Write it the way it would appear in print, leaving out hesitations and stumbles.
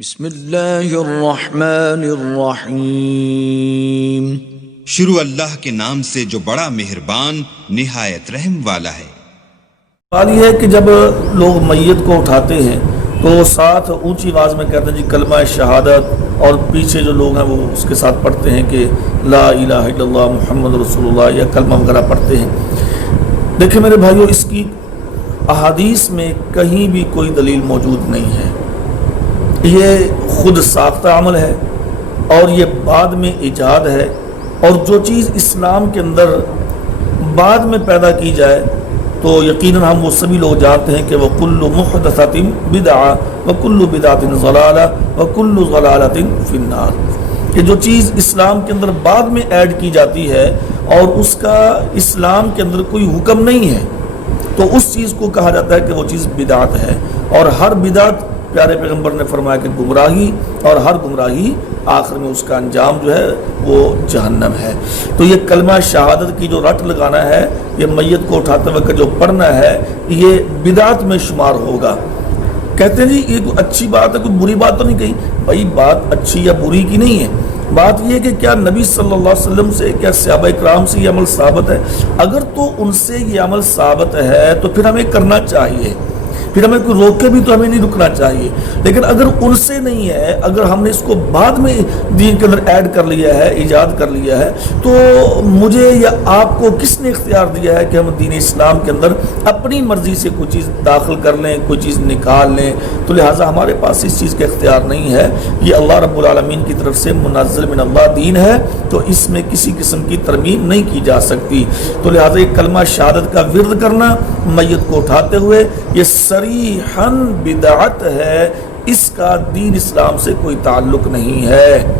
بسم اللہ الرحمن الرحیم۔ شروع اللہ کے نام سے جو بڑا مہربان نہایت رحم والا ہے۔ سوال یہ ہے کہ جب لوگ میت کو اٹھاتے ہیں تو ساتھ اونچی آواز میں کہتے ہیں جی کلمہ شہادت، اور پیچھے جو لوگ ہیں وہ اس کے ساتھ پڑھتے ہیں کہ لا الہ الا اللہ محمد رسول اللہ یا کلمہ وغیرہ پڑھتے ہیں۔ دیکھیں میرے بھائیو، اس کی احادیث میں کہیں بھی کوئی دلیل موجود نہیں ہے۔ یہ خود ساختہ عمل ہے اور یہ بعد میں ایجاد ہے، اور جو چیز اسلام کے اندر بعد میں پیدا کی جائے تو یقیناً ہم وہ سبھی لوگ جانتے ہیں کہ وَكُلُّ مُحْدَثَةٍ بِدْعَةٍ وَكُلُّ بِدْعَةٍ ضَلَالَةٍ وَكُلُّ ضَلَالَةٍ فِي النَّارِ۔ کہ جو چیز اسلام کے اندر بعد میں ایڈ کی جاتی ہے اور اس کا اسلام کے اندر کوئی حکم نہیں ہے تو اس چیز کو کہا جاتا ہے کہ وہ چیز بدعت ہے، اور ہر بدعت پیارے پیغمبر نے فرمایا کہ گمراہی، اور ہر گمراہی آخر میں اس کا انجام جو ہے وہ جہنم ہے۔ تو یہ کلمہ شہادت کی جو رٹ لگانا ہے، یہ میت کو اٹھاتے وقت جو پڑھنا ہے، یہ بدعت میں شمار ہوگا۔ کہتے ہیں جی یہ کوئی اچھی بات ہے، کوئی بری بات تو نہیں کہی۔ بھائی بات اچھی یا بری کی نہیں ہے، بات یہ ہے کہ کیا نبی صلی اللہ علیہ وسلم سے، کیا صحابہ کرام سے یہ عمل ثابت ہے؟ اگر تو ان سے یہ عمل ثابت ہے تو پھر ہمیں کرنا چاہیے، پھر ہمیں کوئی روکے بھی تو ہمیں نہیں رکنا چاہیے۔ لیکن اگر ان سے نہیں ہے، اگر ہم نے اس کو بعد میں دین کے اندر ایڈ کر لیا ہے، ایجاد کر لیا ہے، تو مجھے یا آپ کو کس نے اختیار دیا ہے کہ ہم دین اسلام کے اندر اپنی مرضی سے کوئی چیز داخل کر لیں، کوئی چیز نکال لیں؟ تو لہٰذا ہمارے پاس اس چیز کا اختیار نہیں ہے۔ یہ اللہ رب العالمین کی طرف سے منزل من اللہ دین ہے، تو اس میں کسی قسم کی ترمیم نہیں کی جا سکتی۔ تو لہٰذا یہ کلمہ شہادت کا ورد کرنا میت کو اٹھاتے ہوئے یہ صریحاً بدعت ہے، اس کا دین اسلام سے کوئی تعلق نہیں ہے۔